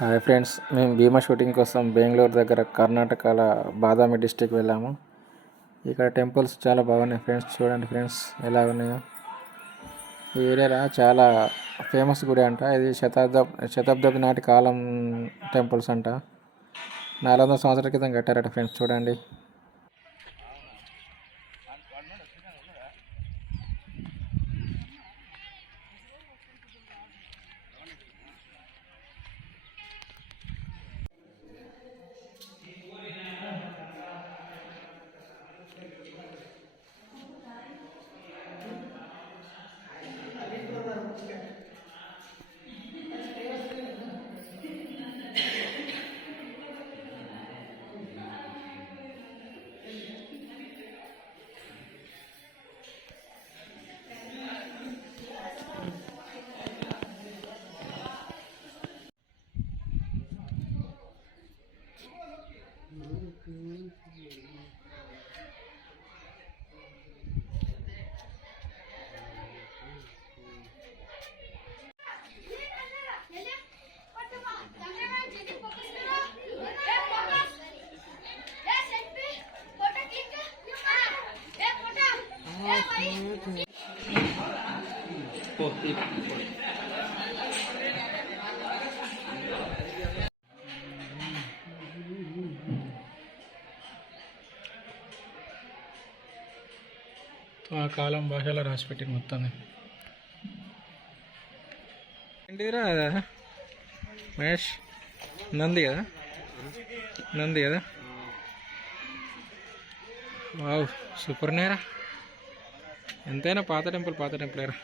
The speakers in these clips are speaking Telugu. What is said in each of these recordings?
హాయ్ ఫ్రెండ్స్ మేము భీమా షూటింగ్ కోసం బెంగళూరు దగ్గర కర్ణాటకల బాదామి డిస్టిక్ వెళ్ళాము. ఇక్కడ టెంపుల్స్ చాలా బాగున్నాయి ఫ్రెండ్స్ చూడండి ఫ్రెండ్స్ ఎలా ఉన్నాయో. ఈ ఏరియా చాలా ఫేమస్ గుడి అంట ఇది శతాబ్ద శతాబ్దపు నాటి కాలం టెంపుల్స్ అంట. నాలుగు వందల సంవత్సరాల క్రితం కట్టారట ఫ్రెండ్స్ చూడండి. ఆ కాలం భాషలో రాసిపెట్టి మొత్తం ఏంటిదిరా మహేష్ నంది కదా? నంది కదా? వావ్ సూపర్ నేరా. ఎంతైనా పాత టెంపుల్ పాత టెంపులేరా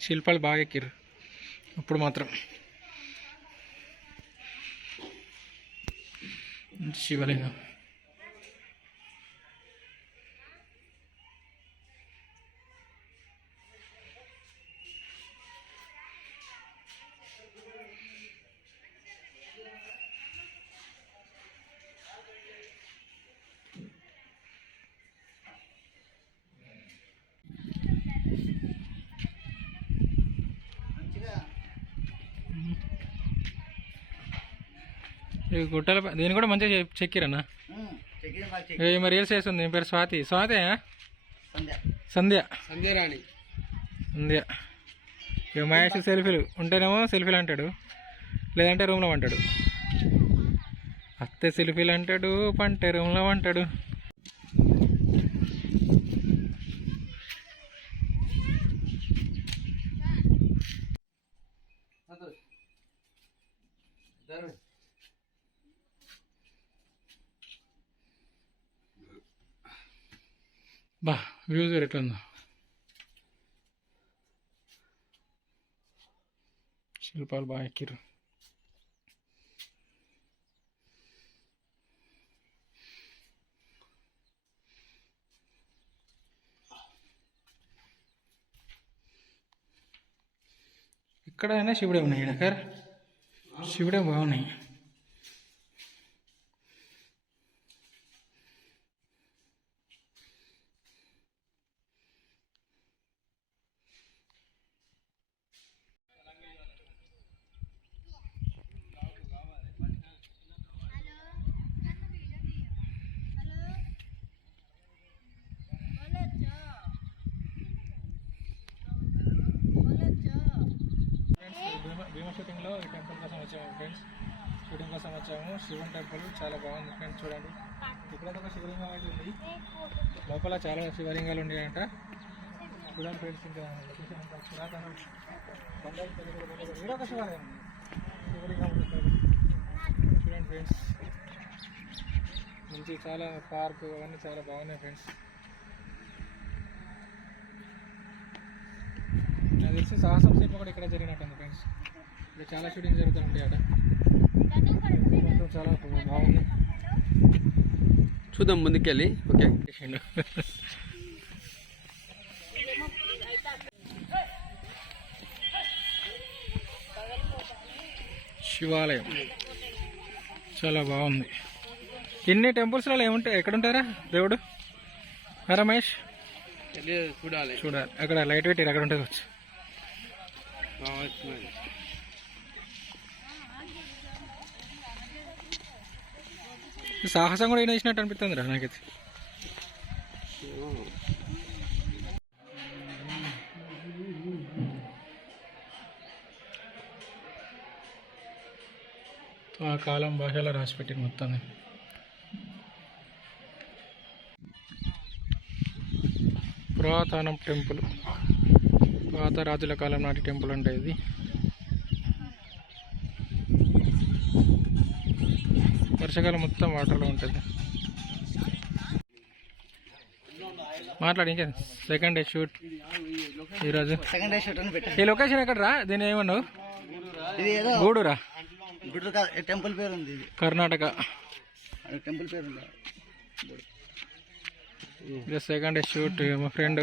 శిల్పాలు బాగా ఎక్కిర్రు. అప్పుడు మాత్రం. శివలింగం ఈ గుట్టల దీన్ని కూడా మంచిగా చెక్- చెక్కిరన్నా మరి రీల్స్ చేస్తుంది దీని పేరు స్వాతి. స్వాతి సంధ్య. సంధ్యరాణి. సంధ్య. ఇక మహేష్ సెల్ఫీలు ఉంటేనేమో సెల్ఫీలు అంటాడు లేదంటే రూమ్లో అంటాడు. అత్తే సెల్ఫీలు అంటాడు పంటే రూమ్లో అంటాడు. వ్యూస్ రిటర్న్ శిల్పాలు బాగా ఎక్కిరు ఇక్కడైనా శివుడే ఉన్నాయి ఇక్కడ శివుడే బాగున్నాయి. షూటింగ్లో ఈ టెంపుల్ కోసం వచ్చాము ఫ్రెండ్స్. షూటింగ్ కోసం వచ్చాము. శివన్ టెంపుల్ చాలా బాగుంది ఫ్రెండ్స్ చూడండి. ఇక్కడైతే ఒక శివలింగం అయితే ఉంది. లోపల చాలా శివలింగాలు ఉన్నాయంట. చూడండి ఫ్రెండ్స్ ఇంకా పురాతన బండలు ఒక శివాలయం శివలింగం చూడండి ఫ్రెండ్స్. మంచి చాలా పార్క్ అవన్నీ చాలా బాగున్నాయి ఫ్రెండ్స్. నాకు తెలిసి సాహసం సేపు కూడా ఇక్కడ జరిగినట్టుంది ఫ్రెండ్స్. ఇక్కడ చాలా షూటింగ్ జరుగుతూ ఉంటాయి అట చాలా బాగుంది. చూద్దాం ముందుకెళ్ళి ఓకే. శివాలయం. చాలా బాగుంది. ఇన్ని టెంపుల్స్లలో ఏముంటాయి? ఎక్కడ ఉంటారా దేవుడు రమేష్ చూడాలి. చూడాలి. అక్కడ లైట్ పెట్టి అక్కడ ఉంటుంది సాహసం కూడా ఈయన వేసినట్టు అనిపిస్తుంది రా నాకైతే. ఆ కాలం భాషలో రాసి పెట్టింది మొత్తం పురాతనం టెంపుల్ పాత రాజుల కాలం నాటి టెంపుల్ అంటే ఇది. వర్షాకాలం మొత్తం వాటర్లో ఉంటుంది. మాట్లాడి ఇంకా. సెకండ్ డే షూట్ ఈరోజు. సెకండ్ డే షూట్ అని పెట్టాను. ఈ లొకేషన్ ఎక్కడ రా దీని ఏమన్నావు? ఇది ఏదో గూడూరా? గుడి టెంపుల్ పేరు ఉంది ఇది. కర్ణాటక. టెంపుల్ పేరు ఉంది. ఇది సెకండ్ డే షూట్ మా ఫ్రెండ్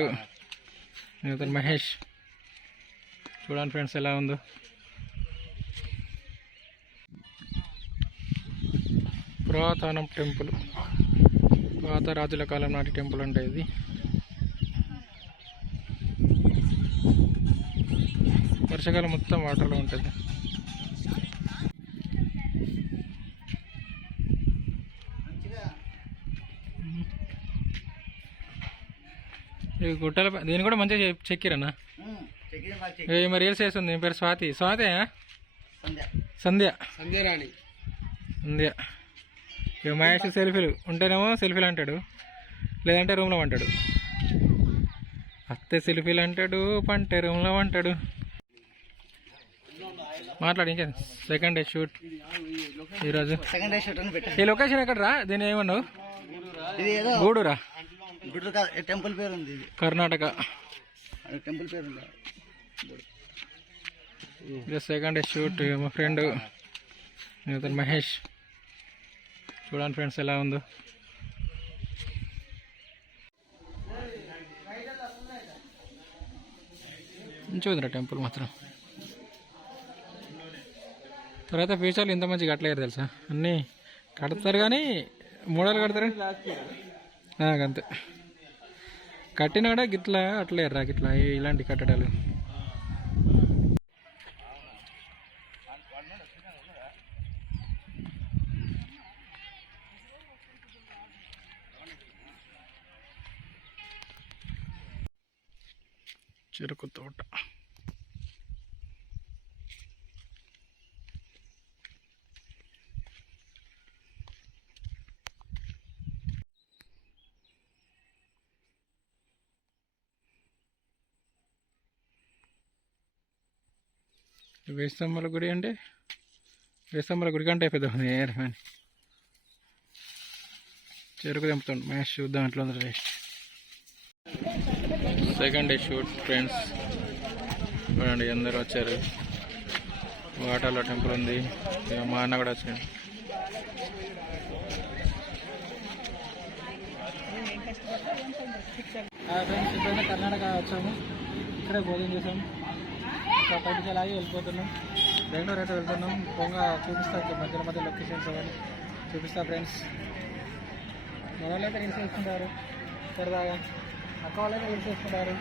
మహేష్. చూడండి ఫ్రెండ్స్ ఎలా ఉందో. పురాతనం టెంపుల్. పాత రాజుల కాలం నాటి టెంపుల్ అంటే ఇది. వర్షాకాలం మొత్తం వాటర్లో ఉంటుంది. ఈ గుట్టల దీన్ని కూడా మంచిగా చెక్- చెక్కిరన్నా? ఏ మరి రీల్స్ చేస్తుంది? పేరు స్వాతి. స్వాతి సంధ్య. సంధ్య. సంధ్య రాణి సంధ్య. ఇక మహేష్ సెల్ఫీలు ఉంటేనేమో సెల్ఫీలు అంటాడు. లేదంటే రూమ్లో అంటాడు. అత్తే సెల్ఫీలు అంటాడు పంటే రూమ్లో అంటాడు. మాట్లాడి ఇంకా? సెకండ్ డే షూట్ ఈరోజు. సెకండ్ డే షూట్ ఈ లొకేషన్ ఎక్కడ రా దీని ఏమన్నావు గూడూరా? గుడి టెంపుల్ పేరు ఉంది కర్ణాటక. టెంపుల్ పేరు ఉంది? సెకండ్ డే షూట్ మా ఫ్రెండ్. మహేష్. చూడండి ఫ్రెండ్స్ ఎలా ఉందో. మంచిగా ఉందిరా టెంపుల్ మాత్రం. తర్వాత ఫ్యూచర్లో ఇంత మంచి కట్టలేరు తెలుసా? అన్నీ కడతారు కానీ మూడేళ్ళు కడతారు. అంతే. కట్టినాడా కూడా గిట్లా అట్లేరు రా గిట్లా ఇలాంటి కట్టడాలు చెరుకు తోట వేసమ్మల గుడి అంటే వేసమ్మల గుడి కంటే పెద్ద ఉంది. ఏరమని చెరుకు తెంపుతాడు మ్యాచ్ చూద్దాం ఎట్లా ఉంది taste second day shoot friends చూడండి అందరూ వచ్చారు. వాటర్లో టెంపుల్ ఉంది. మా అన్న కూడా వచ్చాడు ఫ్రెండ్స్ ఇప్పుడైతే కర్ణాటక వచ్చాము. ఇక్కడే భోజనం చేసాము ఇంకా బయటికి అలాగే వెళ్ళిపోతున్నాం. బెంగళూరు అయితే వెళ్తున్నాం. పొంగ చూపిస్తా మధ్యలో మధ్య లొకేషన్స్ అవన్నీ. చూపిస్తా ఫ్రెండ్స్ మన వాళ్ళు అయితే రీల్స్ వేసుకుంటారు సరదాగా. అక్క వాళ్ళైతే రీల్స్ వేసుకుంటారు